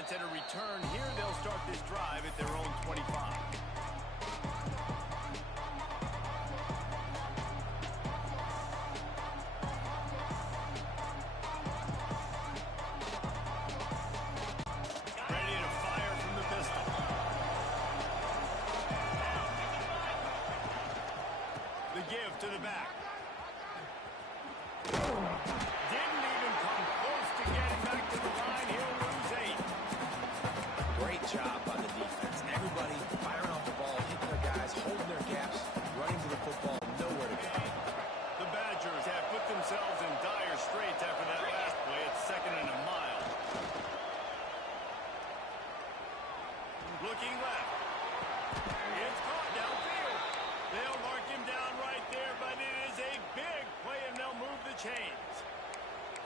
chance at a return here. They'll start this drive at their own 25. Ready to fire from the pistol. The give to the back. Didn't even come close to getting back to the line. He'll lose 8. Great job by the defense. Everybody firing off the ball, hitting their guys, holding their gaps, running to the football, nowhere to go. The Badgers have put themselves in dire straits after that last play. It's 2nd and a mile. Looking left. It's caught downfield. They'll mark him down right there, but it is a big play, and they'll move the chains.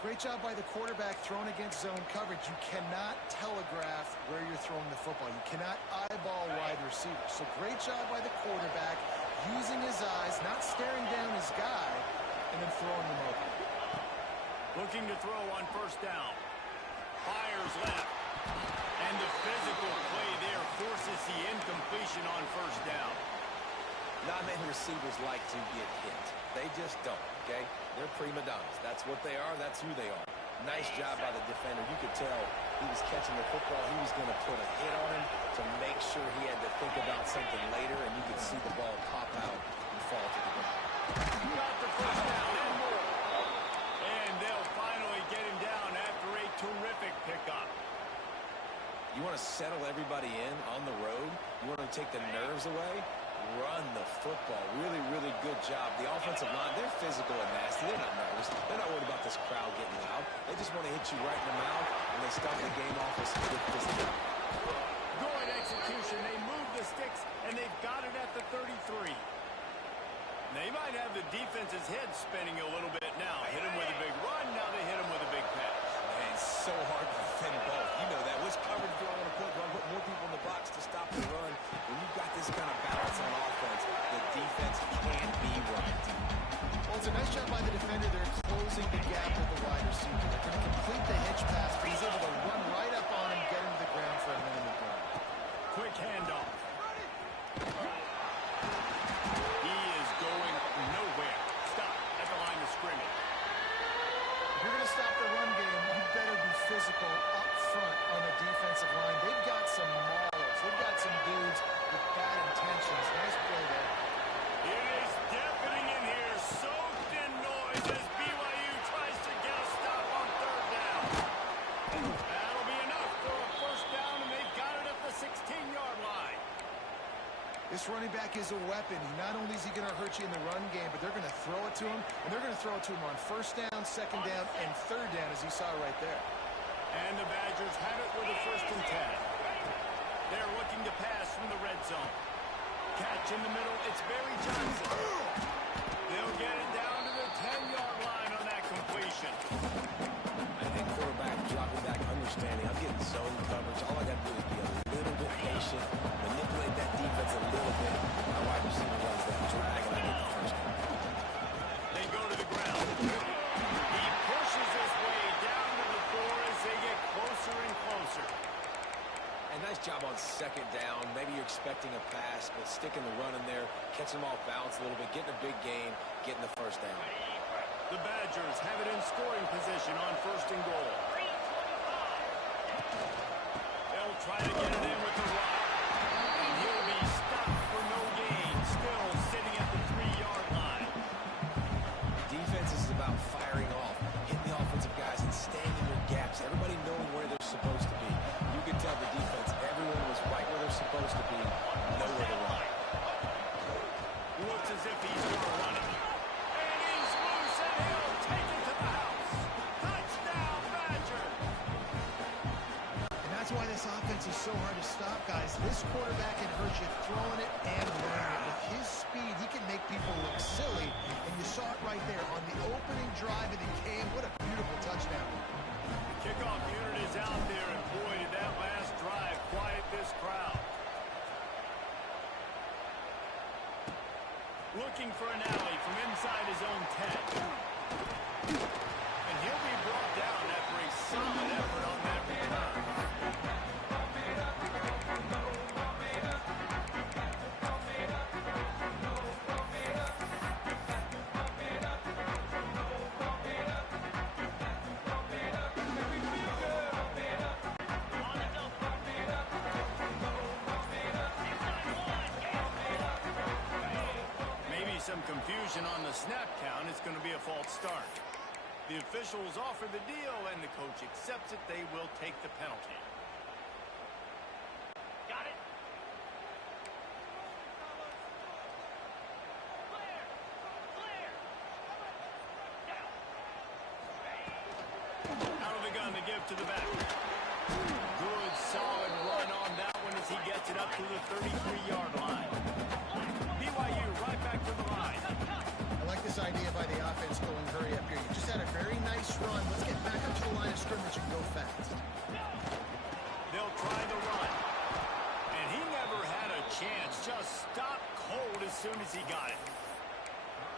Great job by the quarterback throwing against zone coverage. You cannot telegraph where you're throwing the football. You cannot eyeball wide receivers. So great job by the quarterback using his eyes, not staring down his guy, and then throwing them open. Looking to throw on 1st down. Fires left. And the physical play there forces the incompletion on 1st down. Not many receivers like to get hit. They just don't, okay? They're prima donnas. That's what they are. That's who they are. Nice job by the defender. You could tell he was catching the football. He was going to put a hit on him to make sure he had to think about something later, and you could see the ball pop out and fall to the ground. Got the 1st down and more. And they'll finally get him down after a terrific pickup. You want to settle everybody in on the road? You want to take the nerves away? Run the football. Really, really good job. The offensive line, they're physical and nasty. They're not nervous. They're not worried about this crowd getting loud. They just want to hit you right in the mouth, and they start the game off with physical. Good execution. They move the sticks, and they've got it at the 33. They might have the defense's head spinning a little bit now. Hit him with a big run. Now they hit him with a big pass. Man, it's so hard to defend both. You know that. Which coverage do I want to put? Do I put more people in the box to stop the run? When you've got this kind of balance on offense, the defense can't be right. Well, it's a nice job by the defender. They're closing the gap with the wide receiver. They're going to complete the hitch pass, but he's able to run right up on him, get him to the ground for a minimum ground. Quick handoff. He is going nowhere. Stop at the line of scrimmage. If you're going to stop the run game, you better be physical up front on the defensive line. They've got some maulers. They've got some dudes with bad intentions. Nice play there. It is deafening in here, soaked in noise as BYU tries to get a stop on 3rd down. That'll be enough for a 1st down, and they've got it at the 16-yard line. This running back is a weapon. Not only is he going to hurt you in the run game, but they're going to throw it to him, and they're going to throw it to him on 1st down, 2nd down, and 3rd down, as you saw right there. And the Badgers have it with a 1st and 10. They're looking to pass from the red zone. Catch in the middle. It's Barry Johnson. They'll get it down to the 10-yard line on that completion. I think quarterback dropping back, understanding. I'm getting zone coverage. All I got to do is be a little bit patient, manipulate that defense a little bit. My wide receiver runs that drag, and I get the 1st down. They go to the ground. He pushes his way down to the 4 as they get closer and closer. And nice job on 2nd down. Maybe you're expecting a pass, but sticking the run in there, catching them off balance a little bit, getting a big gain, getting the 1st down. The Badgers have it in scoring position on 1st and goal. They'll try to get it in with the run. And he'll be stopped for no gain, still sitting at the 3-yard line. Defense is about firing off, hitting the offensive guys, and staying in your gaps. Everybody knowing where they're supposed to be. You can tell the defense, everyone was right where they're supposed to be, nowhere to run. Looks as if he's going to run it. And he's loose, and he'll take it to the house. Touchdown, Badger! And that's why this offense is so hard to stop, guys. This quarterback can hurt you throwing it and running it. With his speed, he can make people look silly, and you saw it right there on the opening drive of the game. What a beautiful touchdown. Kickoff unit is out there, and boy, did that last drive quiet this crowd. Looking for an alley from inside his own 10. And and he'll be brought down after a solid effort on that return. Maybe some confusion on the snap count. It's going to be a false start. The officials offer the deal, and the coach accepts it. They will take the penalty. Got it. Out of the gun to give to the back. Good, solid run on that one as he gets it up to the 33-yard line. BYU right back to the line. I like this idea by the offense going hurry up here. You just had a very nice run. Let's get back up to the line of scrimmage and go fast. They'll try the run. And he never had a chance. Just stopped cold as soon as he got it.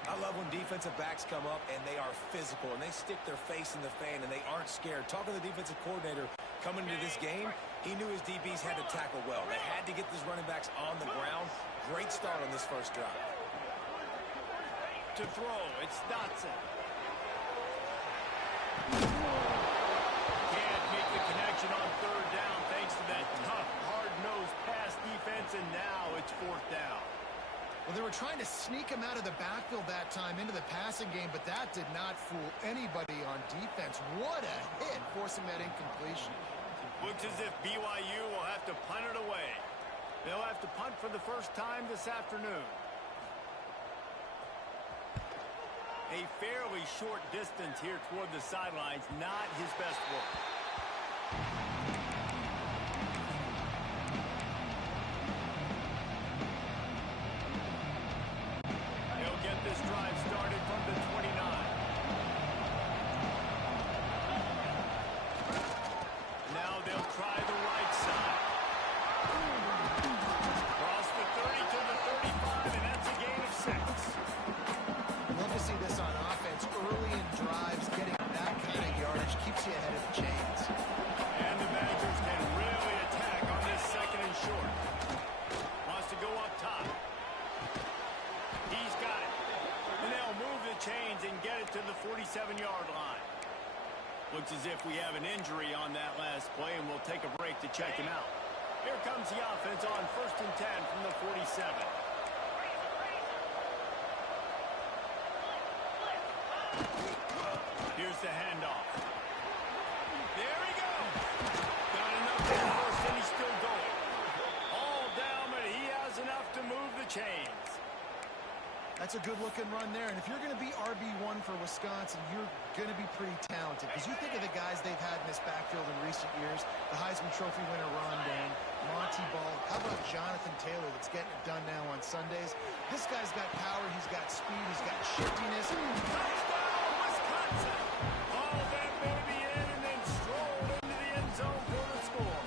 I love when defensive backs come up and they are physical and they stick their face in the fan and they aren't scared. Talking to the defensive coordinator coming into this game, he knew his DBs had to tackle well. They had to get these running backs on the ground. Great start on this first drive. To throw, it's Dotson. Can't make the connection on third down thanks to that tough, hard-nosed pass defense, and now it's fourth down. Well, they were trying to sneak him out of the backfield that time into the passing game, but that did not fool anybody on defense. What a hit, forcing that incompletion. Looks as if BYU will have to punt it away. They'll have to punt for the first time this afternoon. A fairly short distance here toward the sidelines, not his best work. They'll get this drive started from the 29. Now they'll try the right side. Cross the 30 to the 35, and that's a gain of 6. Love to see this on offense. Early in drives, getting that kind of yardage keeps you ahead of the chains. And the Badgers can really attack on this second and short. Wants to go up top. He's got it. And they'll move the chains and get it to the 47-yard line. Looks as if we have an injury on that last play, and we'll take a break to check him out. Here comes the offense on 1st and 10 from the 47. Here's the handoff. There he goes. Got enough force, and he's still going. All down, but he has enough to move the chains. That's a good-looking run there. And if you're going to be RB1 for Wisconsin, you're going to be pretty talented. Because you think of the guys they've had in this backfield in recent years, the Heisman Trophy winner Ron Dane, Monty Ball. How about Jonathan Taylor that's getting it done now on Sundays? This guy's got power. He's got speed. He's got shiftiness. Touchdown, Wisconsin! All that baby in and then strolled into the end zone for the score.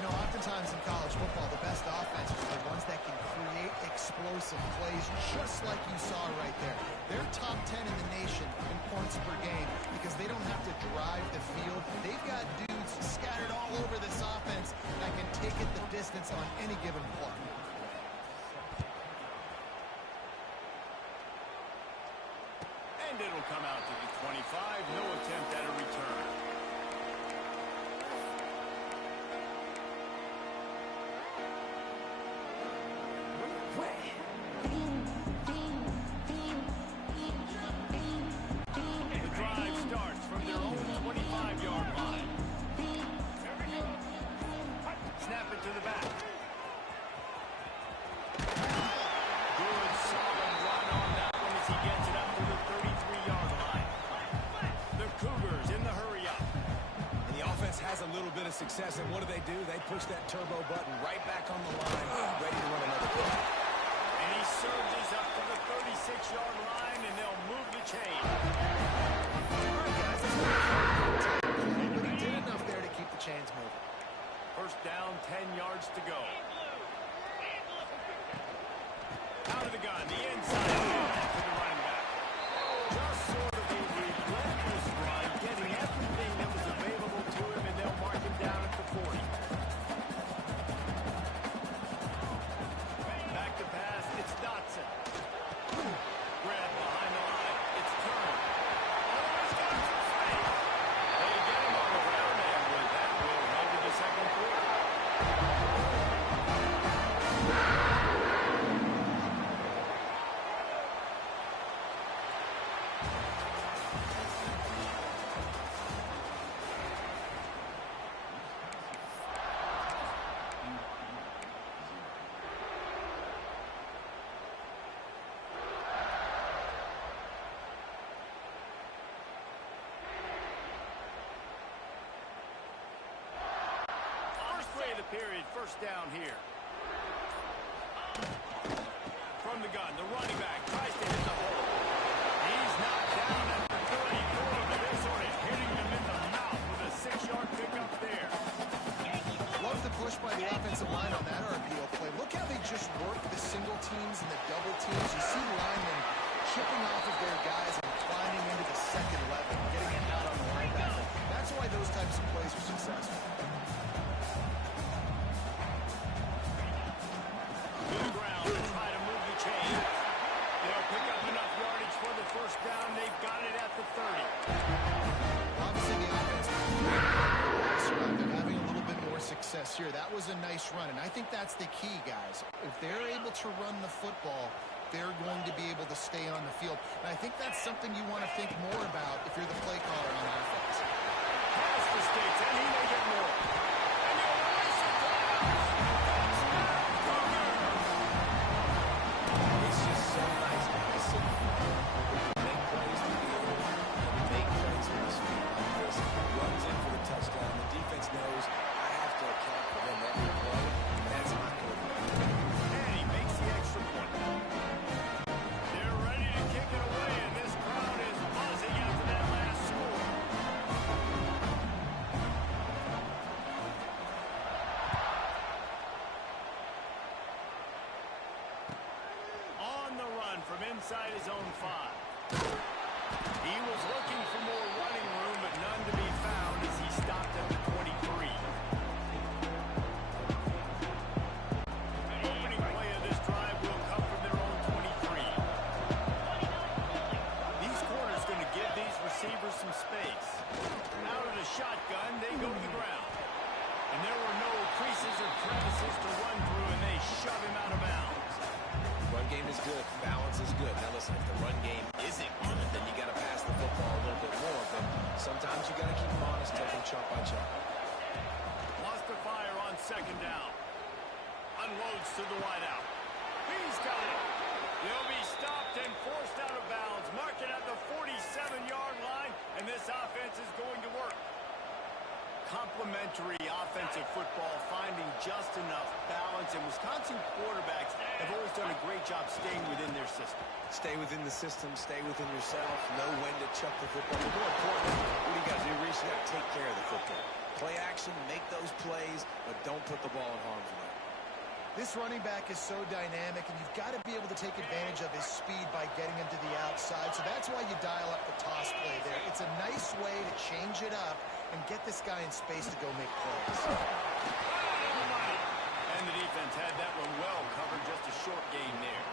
You know, oftentimes in college football, the best offenses are the ones that can create explosive plays, just like you saw right there. They're top 10 in the nation in points per game because they don't have to drive the field. They've got dudes scattered all over this offense that can take it the distance on any given play. And it'll come out to the 25. No attempt at a return. The drive starts from their own 25-yard line. Snap it to the back. Good, solid run on that one as he gets it up to the 33-yard line. The Cougars in the hurry-up. And the offense has a little bit of success, and what do? They push that turbo button right back on the line, ready to run another play. And he surges up to the 36-yard line, and they'll move the chain. All right, guys, let's go. He did enough there to keep the chains moving. First down, 10 yards to go. Out of the gun, the inside to the running back. Just sort of a play of the period. First down here. From the gun, the running back tries to hit the hole. He's knocked down at the 34, but they're sort of hitting him in the mouth with a 6-yard pickup there. Love the push by the offensive line on that RPO play. Look how they just work the single teams and the double teams. You see linemen chipping off of their guys and climbing into the second level, getting it out on the linebacker. That's why those types of plays are successful. To the ground to try to move the chain. They'll pick up enough yardage for the first down. They've got it at the 30. Obviously, the offense they're having a little bit more success here. That was a nice run, and I think that's the key, guys. If they're able to run the football, they're going to be able to stay on the field. And I think that's something you want to think more about if you're the play caller on offense. Pass mistakes, and he may get more. And they'll release it to It's just so nice to see. Make plays to the end and make plays with his feet like this. Runs in for the touchdown. The defense knows I have to account for him every play. That's my quarterback. And he makes the extra point. They're ready to kick it away, and this crowd is buzzing after that last score. On the run from inside his own 5. He was looking for more running room, but none to be found as he stopped at the 23. Opening play of this drive will come from their own 23. These corners going to give these receivers some space. Out of the shotgun, they go to the ground. And there were no creases or crevices to run through, and they shove him out of bounds. Run game is good. Balance is good. Now listen, if the run game isn't good, then you got to pass the football a little bit more. But sometimes you got to keep them honest, take them chunk by chunk. Wants to fire on second down. Unloads to the wideout. He's got it. They'll be stopped and forced out of bounds. Mark it at the 47-yard line, and this offense is going to work. Complementary offensive football, finding just enough balance, and Wisconsin quarterbacks have always done a great job staying within their system. Stay within the system, stay within yourself, know when to chuck the football. But more important, what do you got to do, Reese? You got to take care of the football. Play action, make those plays, but don't put the ball in harm's way. This running back is so dynamic, and you've got to be able to take advantage of his speed by getting him to the outside. So that's why you dial up the toss play there. It's a nice way to change it up and get this guy in space to go make plays. And the defense had that one well covered, just a short gain there.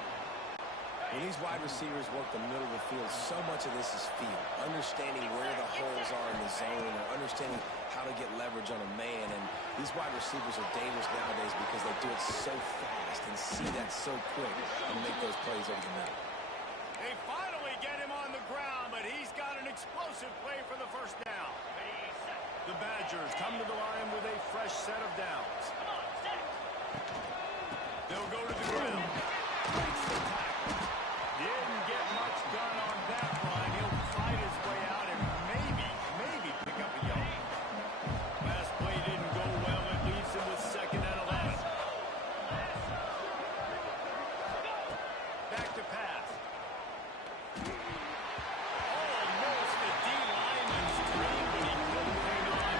When these wide receivers work the middle of the field, so much of this is feel. Understanding where the holes are in the zone, or understanding how to get leverage on a man. And these wide receivers are dangerous nowadays because they do it so fast and see that so quick and make those plays over the middle. They finally get him on the ground, but he's got an explosive play for the first down. The Badgers come to the line with a fresh set of downs. They'll go to the ground. Breaks the tackle. Didn't get much done on that run. He'll fight his way out and maybe pick up a yard. Last play didn't go well. It leaves him with 2nd and 11. Back to pass. Almost the D-lineman's dream, but he couldn't hang on.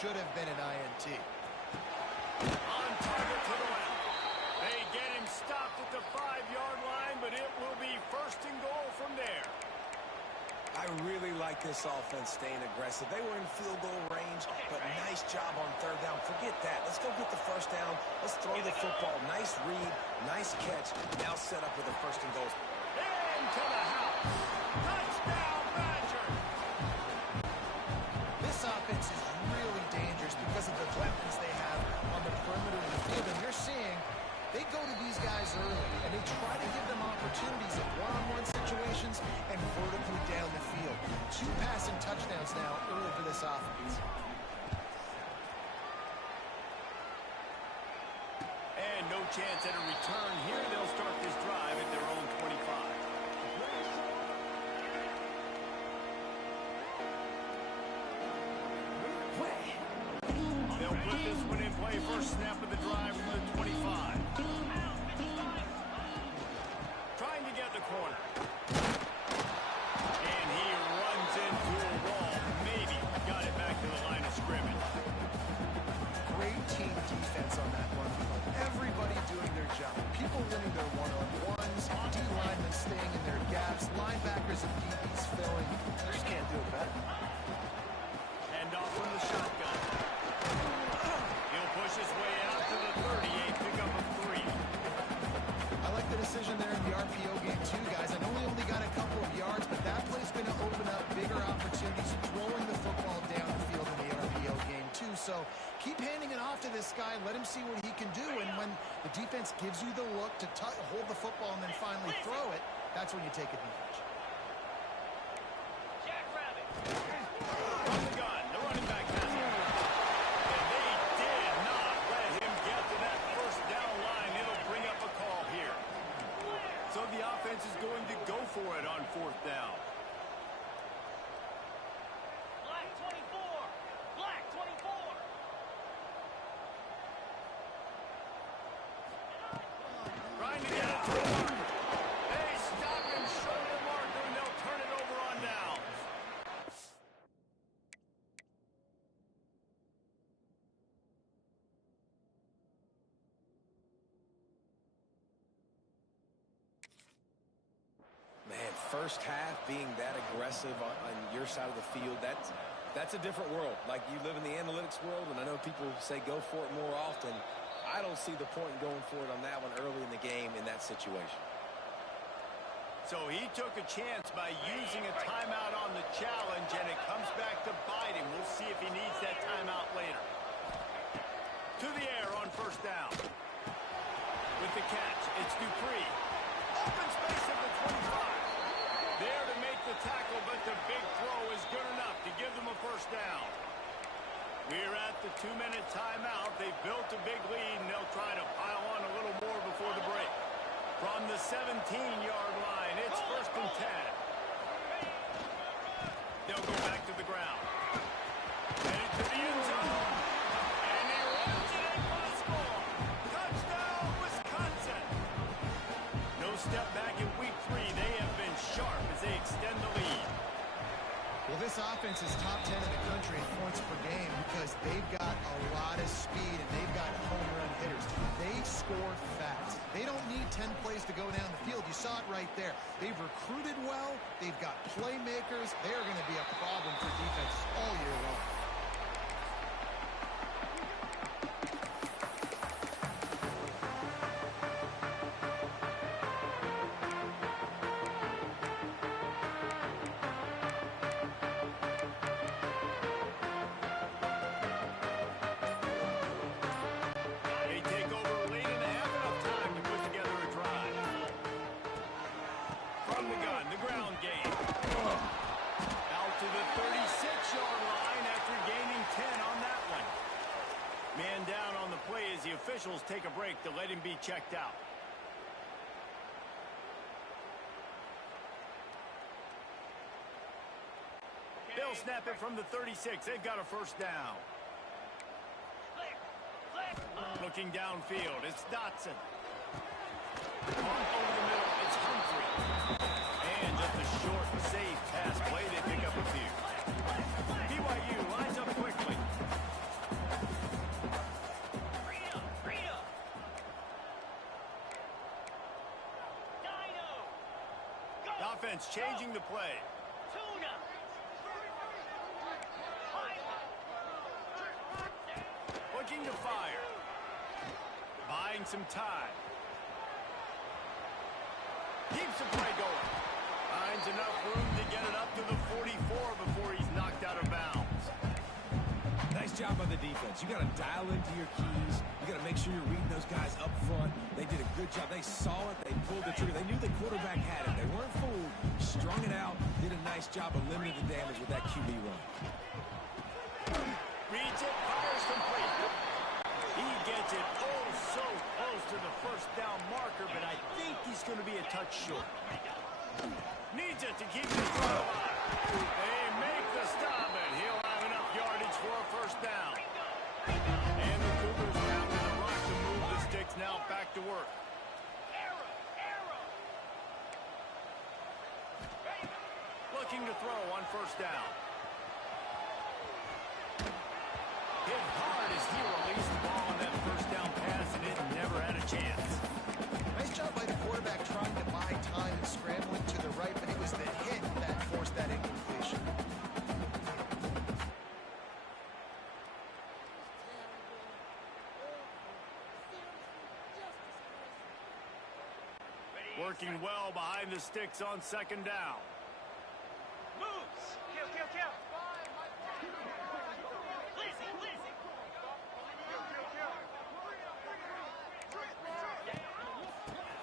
Should have been an INT. On target to the left. They get him stopped at the 5-yard line, but it will be 1st and goal from there. I really like this offense staying aggressive. They were in field goal range, but nice job on 3rd down. Forget that. Let's go get the 1st down. Let's throw the football. Nice read, nice catch. Now set up with a 1st and goal. Into the house. Touchdown, Badgers. This offense is really dangerous because of the weapons they have on the perimeter of the field. And you're seeing they go to these guys early, and they try to give them opportunities in one-on-one situations and vertically down the field. 2 passing touchdowns now early for this offense. And no chance at a return here. They'll start this drive at their own 25. They'll put this one in play. First snap of the drive from the 25. Trying to get the corner. And he runs into a wall. Maybe got it back to the line of scrimmage. Great team defense on that one. Everybody doing their job. People winning their one-on-ones, D-linemen staying in their gaps, linebackers and DBs filling. You just can't do it better. And off from the shotgun. He'll push his way out to the 38, pick up a 3. I like the decision there in the RPO game too, guys. I know we only got a couple of yards, but that play's going to open up bigger opportunities throwing the football down the field in the RPO game too. So keep handing it off to this guy. Let him see what he can do. And when the defense gives you the look to hold the football and then finally throw it, that's when you take advantage. From the gun, the running back has it. And they did not let him get to that first down line. It'll bring up a call here. So the offense is going to go for it on fourth down. Black 24. Black 24. Trying to get it to the marker. They stop him short of the marker, and they'll turn it over on down. Man, first half being that aggressive on your side of the field, that's a different world. Like, you live in the analytics world, and I know people say go for it more often. I don't see the point in going for it on that one early in the game in that situation. So he took a chance by using a timeout on the challenge, and it comes back to bite him. We'll see if he needs that timeout later. To the air on first down. With the catch, it's Dupree. Open space at the 25. There to make the tackle, but the big throw is good enough to give them a first down. We're at the 2-minute timeout. They've built a big lead, and they'll try to pile on a little more before the break. From the 17-yard line, it's first and 10. They'll go back to the ground. Headed to the end zone. And he runs it in for the score. Touchdown, Wisconsin. No step back in week 3. They have been sharp as they extend the lead. Well, this offense is top 10 in the country in points per game because they've got a lot of speed and they've got home run hitters. They score fast. They don't need 10 plays to go down the field. You saw it right there. They've recruited well. They've got playmakers. They're going to be a problem for defense all year long. Officials take a break to let him be checked out. They'll snap it from the 36. They've got a first down. Looking downfield, it's Dotson. Over the middle, it's Humphrey. And just a short, safe pass play. They pick up a few. BYU lines up quickly. Offense changing the play. Looking to fire. Buying some time. Keeps the play going. Finds enough room to get it up to the 44 before he's knocked out of bounds. Nice job by the defense. You got to dial into your keys. You got to make sure you're reading those guys up front. They did a good job. They saw it. They pulled the trigger. They knew the quarterback had it. They weren't fooled. Strung it out. Did a nice job of limiting the damage with that QB run. Reads it. Fires complete. He gets it oh so close to the first down marker, but I think he's going to be a touch short. Needs it to keep his run alive. They make the stop, and he'll have enough yardage for a first down. And the Cougars pounding the rock to move the sticks, now back to work. Looking to throw on first down. Hit hard as he released the ball on that first down pass, and it never had a chance. Nice job by the quarterback trying to buy time and scrambling to the right, but it was the hit that forced that incompletion. Working well behind the sticks on second down. Moves. Kill. Lizzie.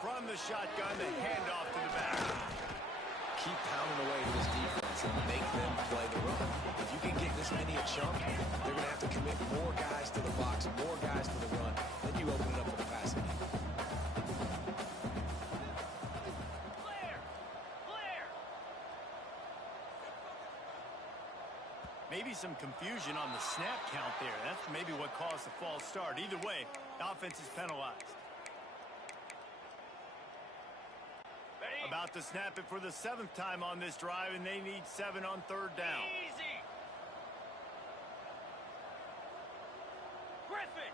From the shotgun, the handoff to the back. Keep pounding away to this defense and make them play the run. If you can get this many a chunk, they're going to have to commit more guys to the box, more guys to the run. Then you open it up for the passing game. Maybe some confusion on the snap count there. That's maybe what caused the false start. Either way, the offense is penalized. About to snap it for the 7th time on this drive, and they need 7 on third down. Easy. Griffin.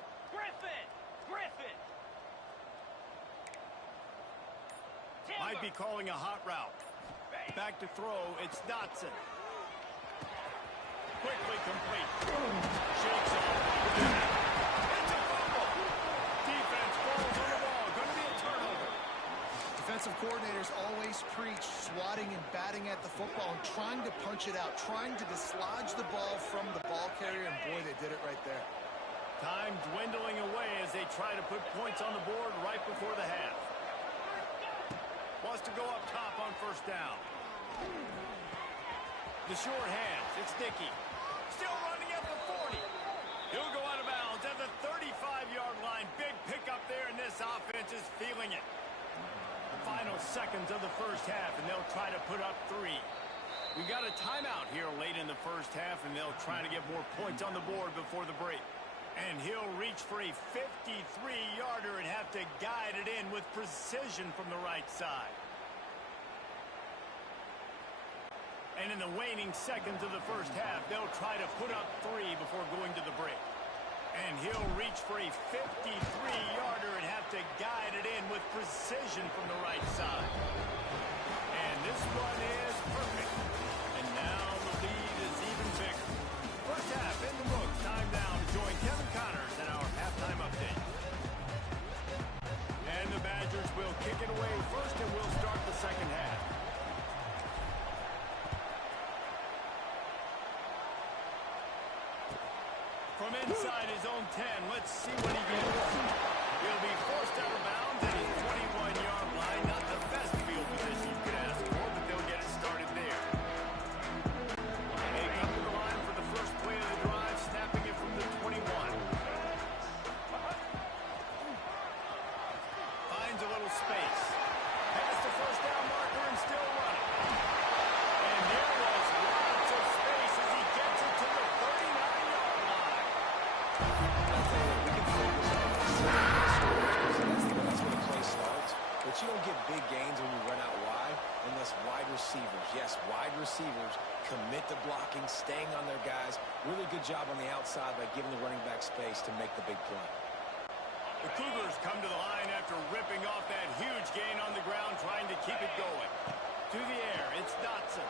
Might be calling a hot route. Back to throw, it's Dotson. Quickly complete. Shakes off. It's a fumble. Defense falls on the ball. Going to be a turnover. Defensive coordinators always preach swatting and batting at the football and trying to punch it out, trying to dislodge the ball from the ball carrier, and boy, they did it right there. Time dwindling away as they try to put points on the board right before the half. Wants to go up top on first down. The short hands, it's Dickey. Still running at the 40. He'll go out of bounds at the 35-yard line. Big pickup there, and this offense is feeling it. The final seconds of the first half, and they'll try to put up 3. We've got a timeout here late in the first half, and they'll try to get more points on the board before the break. And he'll reach for a 53-yarder and have to guide it in with precision from the right side. And in the waning seconds of the first half, they'll try to put up 3 before going to the break. And he'll reach for a 53-yarder and have to guide it in with precision from the right side. And this one is perfect. And now the lead is even bigger. First half in the books. Time now to join Kevin Connors in our halftime update. And the Badgers will kick it away first, and we'll start the second half. From inside his own 10, let's see what he gets. He'll be forced out of bounds at his 21-yard line. Not the best field position you could ask for, but they'll get it started there. They come to the line for the first play of the drive, snapping it from the 21. Finds a little space. Past the first down marker and still running. And there was lots of space as he gets it to the 39-yard line. That's where the play starts. But you don't get big gains when you run out wide unless wide receivers, yes, wide receivers, commit to blocking, staying on their guys. Really good job on the outside by giving the running back space to make the big play. The Cougars come to the line after ripping off that huge gain on the ground, trying to keep it going. To the air, it's Dotson.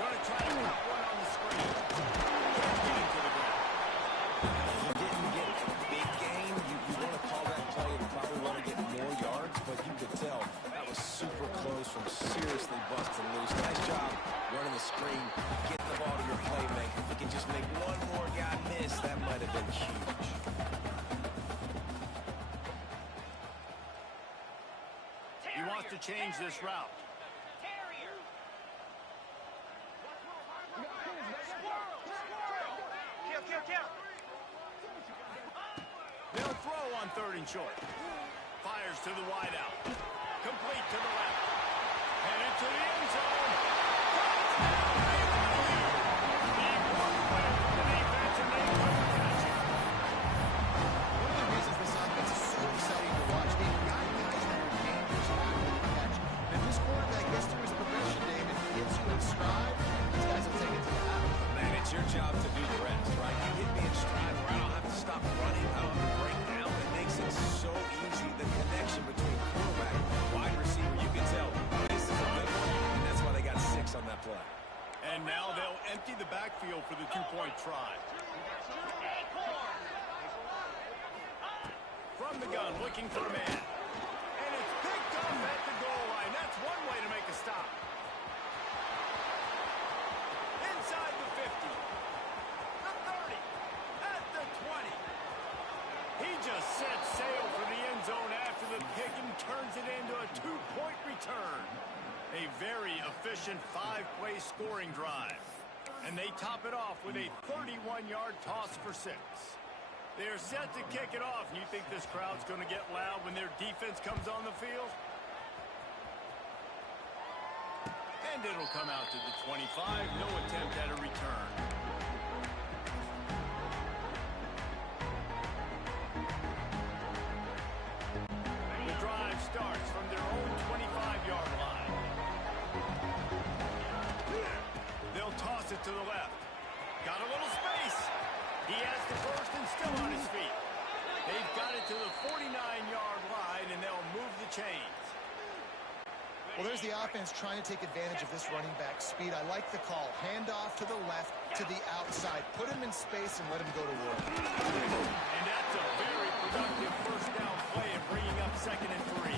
Going to try to put one on the screen. Can't get it to the ground. You didn't get a big gain. You want to call that play and probably want to get more yards, but you could tell that was super close from seriously busting loose. Nice job running the screen, getting the ball to your playmaker. If you can just make one more guy miss, that might have been huge. He wants to change this route. Terrier. Kill. They'll throw on 3rd and short. Fires to the wideout. Complete to the left. Headed to the end zone. Big one play from the defense, and they couldn't catch it. One of the reasons this offense is so exciting to watch, they've got guys that are dangerous after the catch. And if this quarterback gets through his progression, David, and gets you in stride, these guys will take it to the house. Man, it's your job to do the rest, right? You get me in stride where I don't have to stop running. I don't have to break down. It makes it so easy, the connection between quarterback and wide receiver. You can tell this is a good one, and that's why they got 6 on that play. And now they'll empty the backfield for the 2-point try. From the gun, looking for a man. And it's picked up at the goal line. That's one way to make a stop. Inside the 50. The 30. At the 20. He just sets sail for the end zone after the pick and turns it into a 2-point return. A very efficient 5-play scoring drive. And they top it off with a 31-yard toss for 6. They're set to kick it off. You think this crowd's going to get loud when their defense comes on the field? And it'll come out to the 25. No attempt at a return. The drive starts from their own 25-yard line. They'll toss it to the left. Got a little space. He has the first and still on his feet. They've got it to the 49-yard line, and they'll move the chains. Well, there's the offense trying to take advantage of this running back speed. I like the call. Hand off to the left, to the outside. Put him in space and let him go to work. And that's a very productive first down play of bringing up 2nd and 3.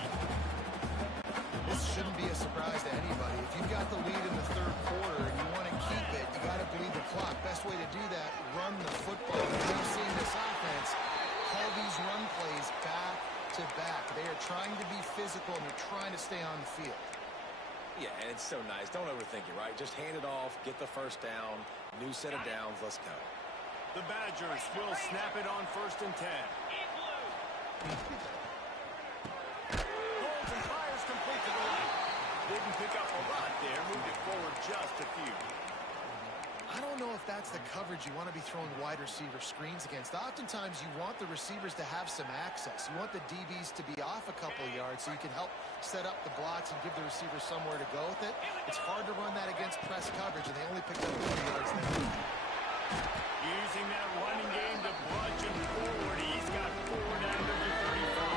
This shouldn't be a surprise to anybody. If you've got the lead in the 3rd quarter and you want to keep it, you got to bleed the clock. Best way to do that, run the football. We're now seeing this offense call these run plays back to back. They are trying to be physical and they're trying to stay on the field. Yeah, and it's so nice. Don't overthink it, right? Just hand it off, get the first down, new set of downs, let's go. The Badgers will snap it on 1st and 10. Holds and fires complete to the left. Didn't pick up a lot there, moved it forward just a few. I don't know if that's the coverage you want to be throwing wide receiver screens against. Oftentimes you want the receivers to have some access. You want the DBs to be off a couple of yards so you can help set up the blocks and give the receivers somewhere to go with it. It's hard to run that against press coverage, and they only picked up 3 yards there. Using that running game to bludgeon forward. He's got 4 down to the 35.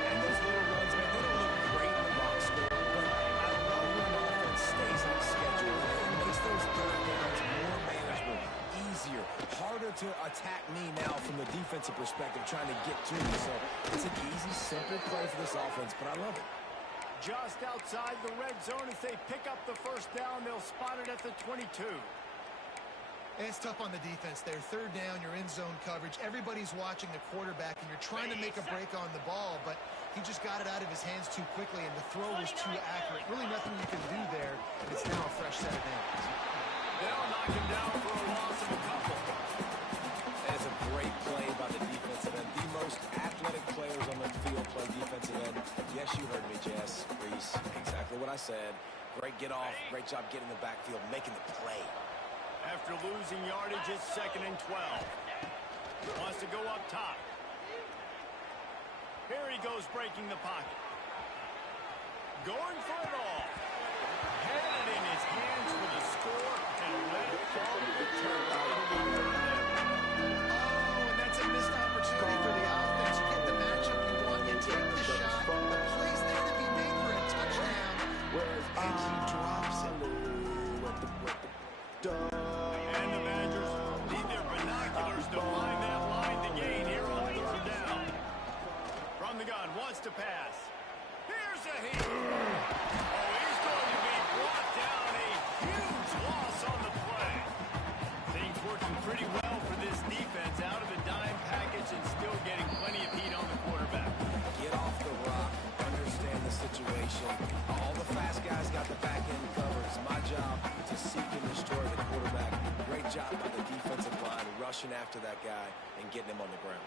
And those little runs, man, they don't look great in the box score, but I love when an offense stays on schedule and makes those 3rd downs more manageable, easier, harder to attack me now from the defensive perspective, trying to get to me. So it's an easy, simple play for this offense, but I love it. Just outside the red zone as they pick up the first down. They'll spot it at the 22. And it's tough on the defense there. 3rd down, you're in zone coverage. Everybody's watching the quarterback, and you're trying to make a break on the ball, but he just got it out of his hands too quickly, and the throw was too accurate. Really nothing you can do there. It's now a fresh set of downs. They'll knock him down for a loss of a couple. And it's a great play by the defensive end. The most athletic players on the field play defensive end. Yes, you heard me, Jess, Reese. Exactly what I said. Great get off. Great job getting the backfield, making the play. After losing yardage, it's 2nd and 12. Wants to go up top. Here he goes, breaking the pocket. Going for it all. Had it in his hands for the score and let it fall to the turf. Oh, and that's a missed opportunity for the offense. You get the matchup you want, you take the shot. The play's there to be made for a touchdown, and he drops it. And the Badgers need their binoculars to find that line to gain here on 3rd down. From the gun, wants to pass. Here's a hit. Oh, he's going to be brought down. A huge loss on the play. Things working pretty well for this defense, out of the dime package and still getting plenty of heat on the quarterback. Get off the rock, understand the situation. All the fast guys got the back end rushing after that guy and getting him on the ground.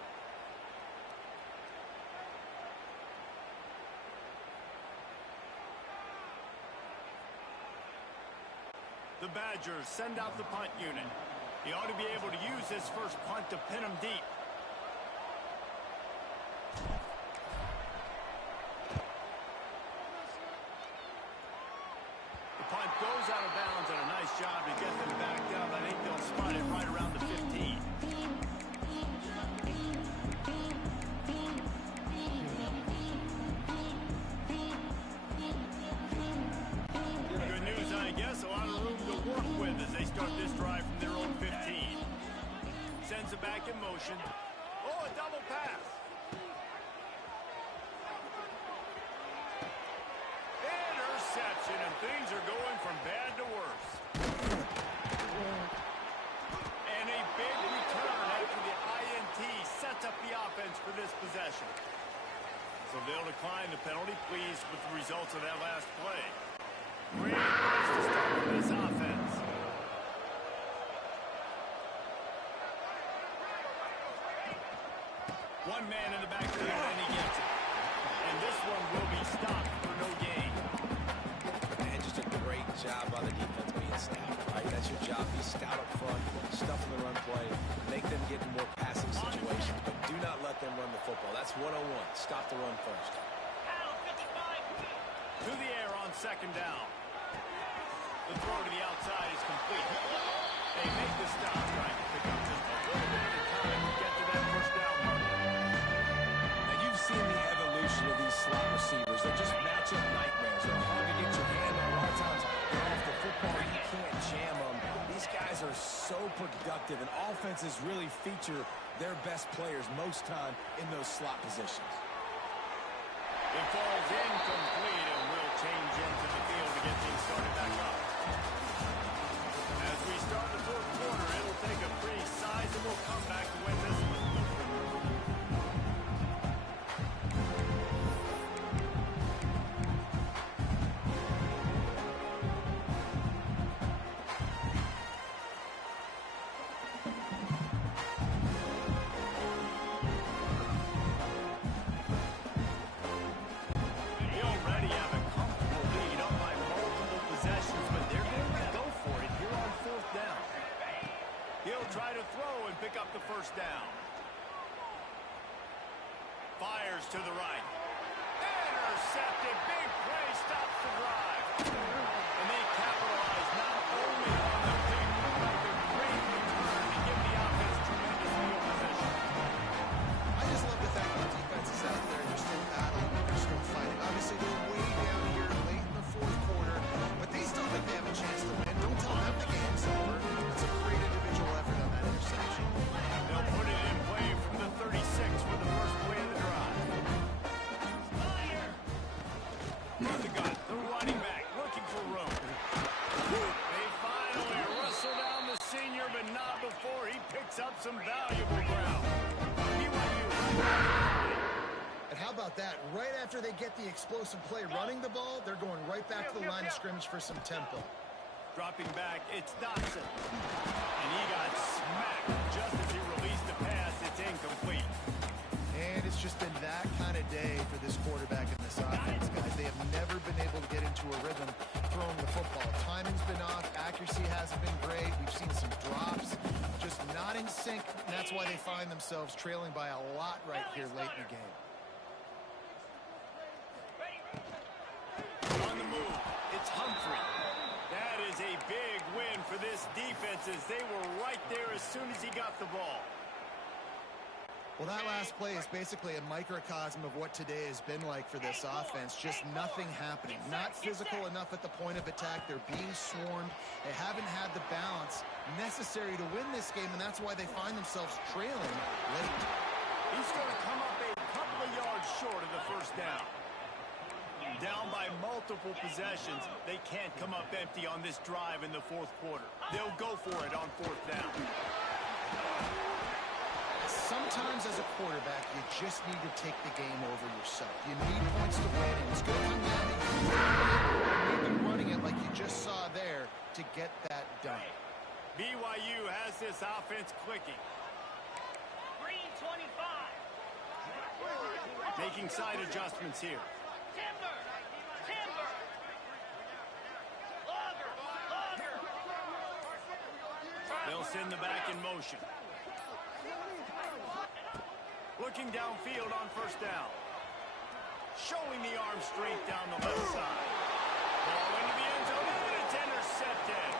The Badgers send out the punt unit. He ought to be able to use his first punt to pin him deep. The punt goes out of bounds, and a nice job to get them back down. I think they'll spot it right around the 15. Good news, I guess. A lot of room to work with as they start this drive from their own 15. Sends it back in motion. Oh, a double pass. Interception, and things are going from bad to worse. And a big return after the INT sets up the offense for this possession. So they'll decline the penalty, pleased with the results of that last play. Great place to start with this offense. One man in the backfield, and he gets it. And this one will be stopped for no gain. And just a great job by the defense being stout. Right? That's your job. Be stout up front, stuff in the run play, make them get in more passing situations, but do not let them run the football. That's 101. Stop the run first. To the air on second down. The throw to the outside is complete. They make the stop, trying to pick up just a little bit at a time to get to that first down mark. Now, you've seen the evolution of these slot receivers. They're just matchup nightmares. They're hard to get your hand on. A lot of times, they're off the football. You can't jam them. These guys are so productive, and offenses really feature their best players most time in those slot positions. It falls incomplete, and will change into the field to get things started back up. As we start the fourth quarter, it'll take a pretty sizable comeback to win this one. They already have a comfortable lead up by multiple possessions, but they're going to go for it here on fourth down. He'll try to throw and pick up the first down. Fires to the right. Intercepted. Big play stops the drive. And they capitalize not only on the big run, but the great return to give the offense tremendous field position. I just love the fact that the defense is out there. They're still battling. They're still fighting. Obviously, they're way down here late in the fourth quarter, but they still think they have a chance to win. Don't tell them the game's over. It's a great individual effort on that interception. They'll put it in play from the 36 for the first play of the drive. To the gun, the running back looking for room. They finally wrestle down the senior, but not before he picks up some valuable ground. BYU. And how about that? Right after they get the explosive play running the ball, they're going right back to the line of scrimmage for some tempo. Dropping back, it's Dotson. And he got smacked just as he released the pass. It's incomplete. And it's just been that kind of day for this quarterback in this offense, guys. They have never been able to get into a rhythm throwing the football. Timing's been off. Accuracy hasn't been great. We've seen some drops. Just not in sync. And that's why they find themselves trailing by a lot right here late in the game. On the move, it's Humphrey. That is a big win for this defense as they were right there as soon as he got the ball. Well, that last play is basically a microcosm of what today has been like for this offense. Just nothing happening. Not physical enough at the point of attack. They're being swarmed. They haven't had the balance necessary to win this game, and that's why they find themselves trailing late. He's going to come up a couple of yards short of the first down. Down by multiple possessions, they can't come up empty on this drive in the fourth quarter. They'll go for it on fourth down. Sometimes as a quarterback, you just need to take the game over yourself. You need points to win, and it's going to come down to you maybe running it like you just saw there to get that done. BYU has this offense clicking. Making side adjustments here. Timber! Timber! Logger! Logger! They'll send the back in motion. Looking downfield on first down. Showing the arm strength down the left side. Ball into the end zone, and it's intercepted.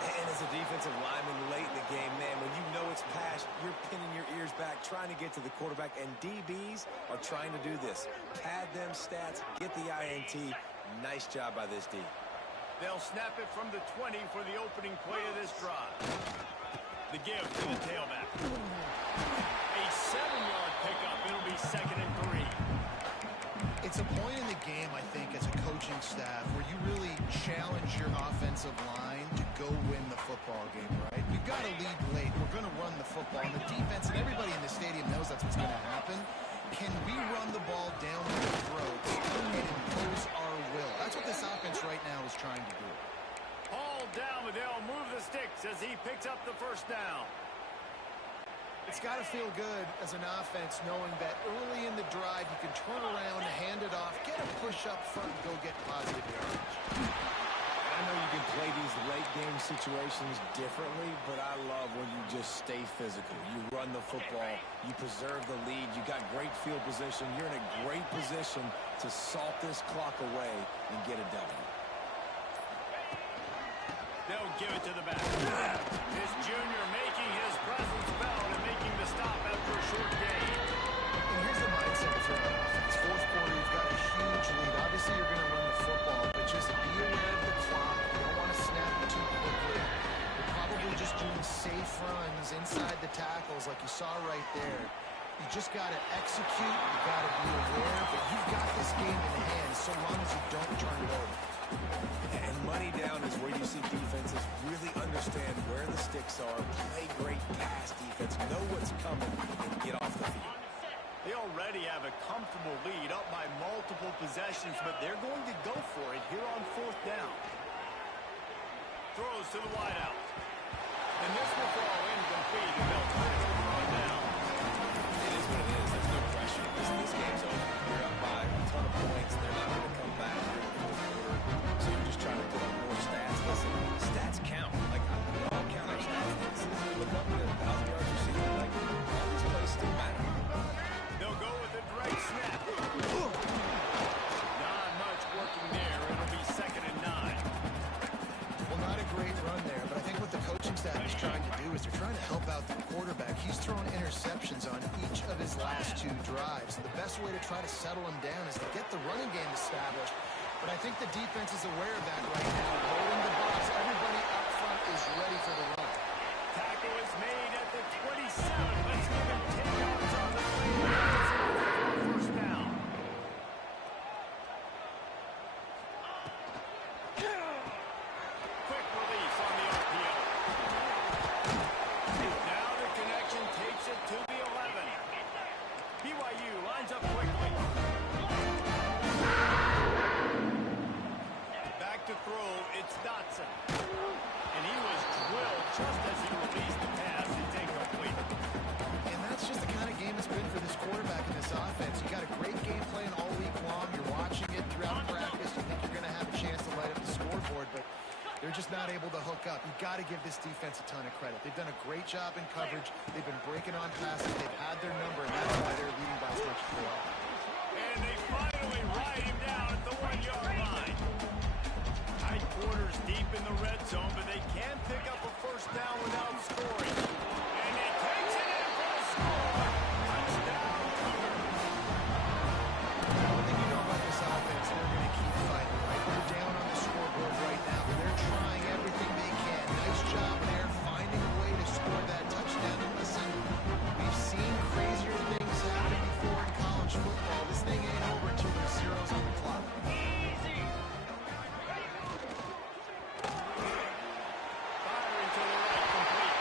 And as a defensive lineman late in the game, man, when you know it's pass, you're pinning your ears back, trying to get to the quarterback, and DBs are trying to do this. Pad them stats, get the INT. Nice job by this D. They'll snap it from the 20 for the opening play of this drive. The give to the tailback. A 7-yard pickup. It'll be 2nd and 3. It's a point in the game, I think, as a coaching staff where you really challenge your offensive line to go win the football game, right? We've got to lead late. We're going to run the football. And the defense and everybody in the stadium knows that's what's going to happen. Can we run the ball down their throats and impose our will? That's what this offense right now is trying to do. All down, but they'll move the sticks as he picks up the first down. It's got to feel good as an offense knowing that early in the drive you can turn around, hand it off, get a push up front, and go get positive yardage. I know you can play these late game situations differently, but I love when you just stay physical. You run the football, you preserve the lead, you got great field position, you're in a great position to salt this clock away and get a W. They'll give it to the back. This junior making his presence felt and making the stop after a short gain. And here's the mindset if you're on offense. Fourth quarter, you've got a huge lead. Obviously, you're going to run the football, but just be aware of the clock. You don't want to snap it too quickly. You're probably just doing safe runs inside the tackles like you saw right there. You just got to execute. You got to be aware, but you've got this game in hand so long as you don't turn it over. And money down is where you see defenses really understand where the sticks are, play great pass defense, know what's coming, and get off the field. They already have a comfortable lead up by multiple possessions, but they're going to go for it here on 4th down. Throws to the wideout. And this will fall incomplete, and they'll turn it over on down. It is what it is. There's no pressure. This game's over. You're up by a ton of points. They're not going to come back here in the 4th quarter. So you're just trying to put up more stats. Listen, stats count. Like, we all count our stats. Look up at 1,000 yards receiving. Like, all these plays still matter. They'll go with a direct snap. Not much working there. It'll be 2nd and 9. Well, not a great run there, but I think what the coaching staff is trying to do is they're trying to help out the quarterback. He's thrown interceptions on each of his last 2 drives. The best way to try to settle him down is to get the running game established. But I think the defense is aware of that right now. Holding the box, everybody up front is ready for the run. Tackle is made at the 27. Let's give him 10 yards on the play. First down. Quick release on the RPO. Now the connection takes it to the 11. BYU lines up quickly. Back to throw, it's Dotson. And he was drilled just as he released the pass. It's incomplete. And that's just the kind of game it's been for this quarterback in this offense. You got a great game plan all week long. You're watching it throughout practice. You think you're going to have a chance to light up the scoreboard, but they're just not able to hook up. You've got to give this defense a ton of credit. They've done a great job in coverage. They've been breaking on passes. They've had their number, and that's why they're leading by as much as they are. And they finally ride him down at the 1-yard line. Tight quarters deep in the red zone, but they can't pick up a first down without scoring. And he takes it in for the score. Touchdown, Cougars. One thing you know about this offense, they're going to keep fighting, right? They're down on the scoreboard right now, but they're trying everything they can. Nice job there, finding a way to score that touchdown. And listen, we've seen crazier things happen before in college football. This thing ain't over until there's zeros on the clock. Easy! Firing to the right, complete.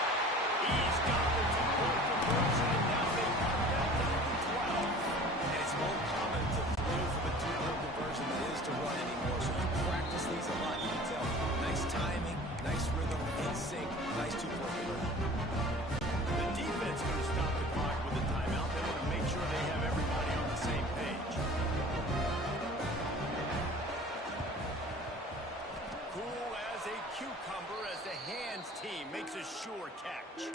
catch.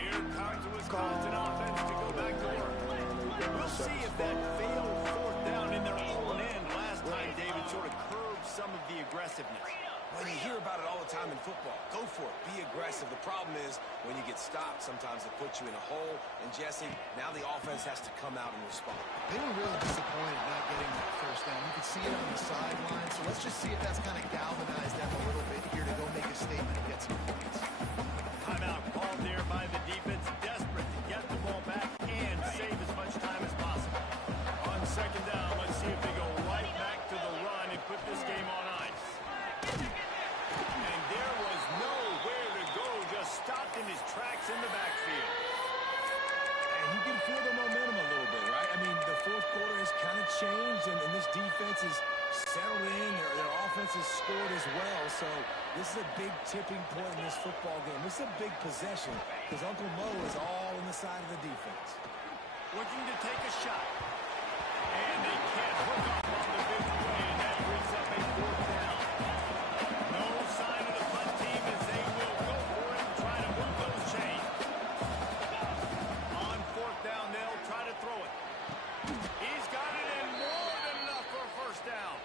Here comes the Wisconsin offense to go back to work. We'll see if that failed fourth down in their own end last time, David, sort of curbed some of the aggressiveness. Well, you hear about it all the time in football. Go for it. Be aggressive. The problem is when you get stopped, sometimes it puts you in a hole. And, Jesse, now the offense has to come out and respond. They were really disappointed not getting that first down. You could see it on the sideline. So let's just see if that's kind of galvanized them a little bit here to go make a statement and get some points. Timeout called there by the defense, desperate to get the ball back and save as much time as possible. On second down, let's see if they go right back to the run and put this game on ice. And there was nowhere to go, just stopped in his tracks in the backfield. And you can feel the momentum a little bit, right? I mean, the fourth quarter has kind of changed, and this defense is settled in. Their offense has scored as well. So this is a big tipping point in this football game. This is a big possession because Uncle Mo is all on the side of the defense. Looking to take a shot. And they can't hook up on the big play, and that brings up a fourth down. No sign of the punt team as they will go for it and try to move those chains. On fourth down, they'll try to throw it. He's got it in more than enough for a first down.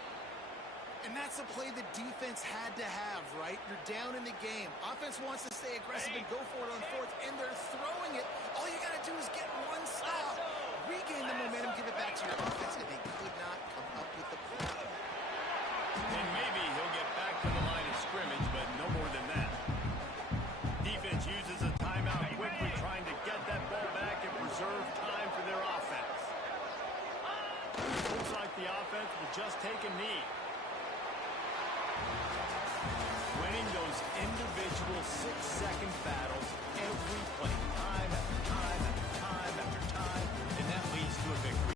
And that's a play the defense had to have, right? You're down in the game. Offense wants to stay aggressive and go for it on fourth, and they're throwing it. All you got to do is get one stop, regain the momentum, give it back to your offense, and they could not come up with the play. And maybe he'll get back to the line of scrimmage, but no more than that. Defense uses a timeout quickly, trying to get that ball back and preserve time for their offense. Looks like the offense will just take a knee. Winning those individual 6-second battles every play, time after time after time after time, and that leads to a victory.